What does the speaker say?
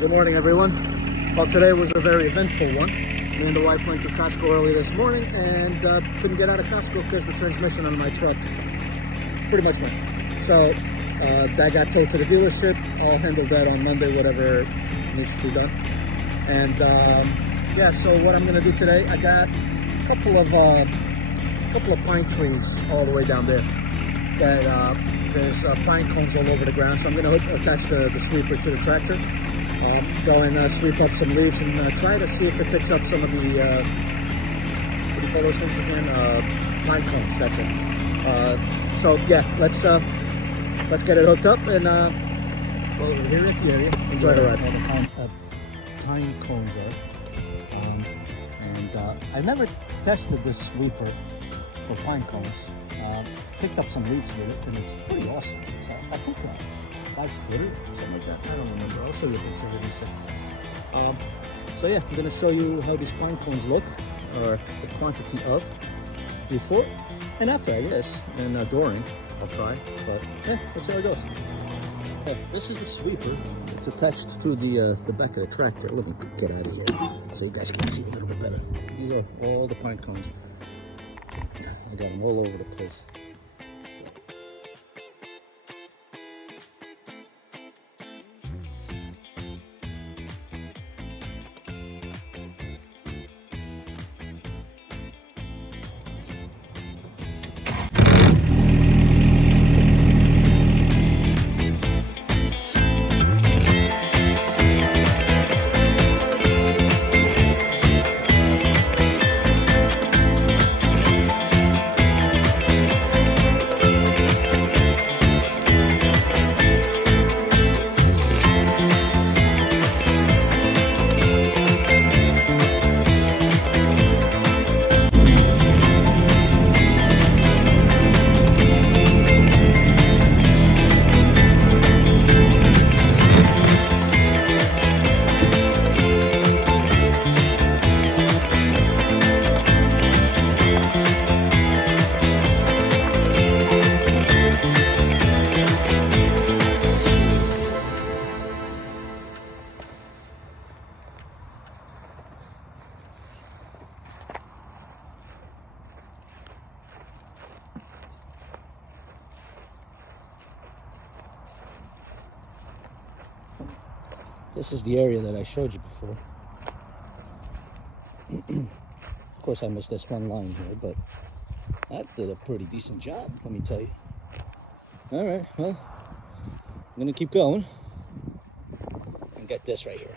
Good morning, everyone. Well, today was a very eventful one. Me and the wife went to Costco early this morning and couldn't get out of Costco because the transmission on my truck pretty much went. So that got towed to the dealership. I'll handle that on Monday, whatever needs to be done. And yeah, so what I'm gonna do today, I got a couple of pine trees all the way down there that there's pine cones all over the ground. So I'm gonna attach the sweeper to the tractor. Go and sweep up some leaves and try to see if it picks up some of the, what do you call those things again? Pine cones, that's it. So yeah, let's get it hooked up and well, we're here at the area. Enjoy the ride. All the pine cones are. I've never tested this sweeper for pine cones. Picked up some leaves with it and it's pretty awesome. It's I think 5-footer, something like that. I don't remember. I'll show you a picture of it in a second. So yeah, I'm gonna show you how these pine cones look, or the quantity of before and after, I guess. And during, I'll try. But yeah, let's see how it goes. Yeah, this is the sweeper. It's attached to the back of the tractor. Let me get out of here so you guys can see a little bit better. These are all the pine cones. I got them all over the place. This is the area that I showed you before. Of course, I missed this one line here, but that did a pretty decent job, let me tell you. All right, well, I'm gonna keep going and get this right here.